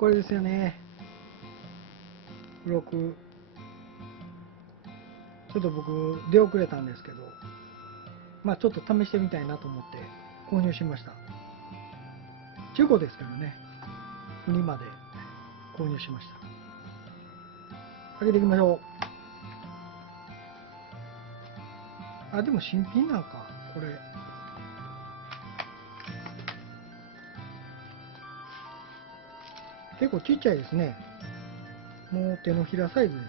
これですよね。付録。ちょっと僕出遅れたんですけど、まあちょっと試してみたいなと思って購入しました。中古ですけどね、フリマで購入しました。開けていきましょう。あ、でも新品なんか、これ。結構ちっちゃいですね。もう手のひらサイズです。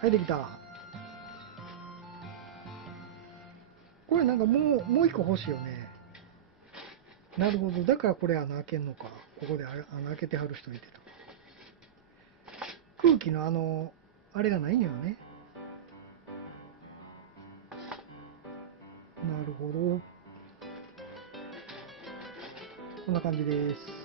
はい、できた。これなんかもう一個欲しいよね。なるほど。だからこれ穴開けんのか。ここで穴開けてはる人いてた。空気のあれがないんよね。なるほど。こんな感じです。